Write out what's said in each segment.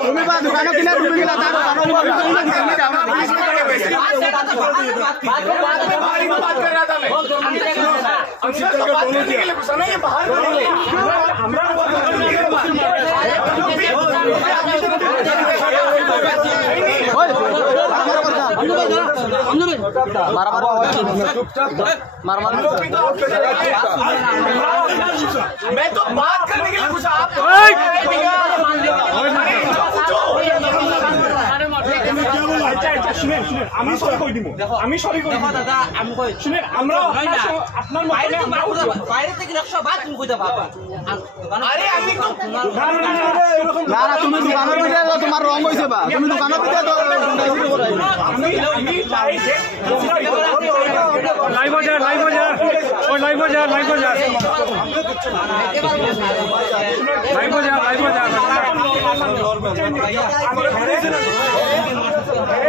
তুমি বা দোকানে কিনা তুমি গেলা তার मैं तो बात करने के लिए पूछा आप আমি সরি কই দিব আমি সরি কই দিব দাদা আমি কই শুনেন আমরা আপনার বাইরে থেকে রক্ষা বাদ তুমি কইতা বাবা আরে আমি তো না না তুমি দোকানের ভিতরে তোমার রং হইছে বা তুমি দোকানের ভিতরে তো আমি চাই যে লাইভ বাজার ওই লাইভ বাজার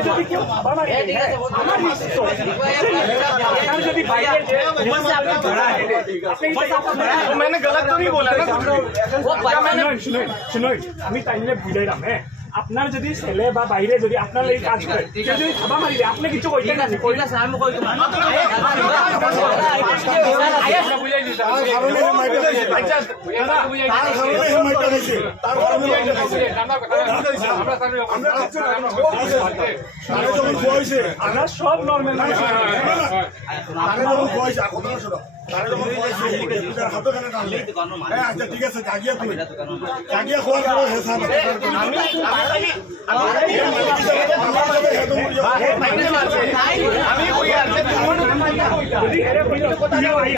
যদি কেউ বাবা मैंने गलत तो नहीं बोला ना শুনুন আমি তাইলে বুঝাইলাম হ্যাঁ আপনার যদি ছেলে বা বাইরে যদি আপনার এই কাজ করে কেউ যদি থাবা মারি দেয় আপনি কিছু কইতে না কইলা স্যার আমি কই তোমার বুঝাই দিতা আমরা সব নরমাল আচ্ছা ঠিক আছে জাগিয়া তুমি জাগিয়া খোয়ার পরে হেসাব আমি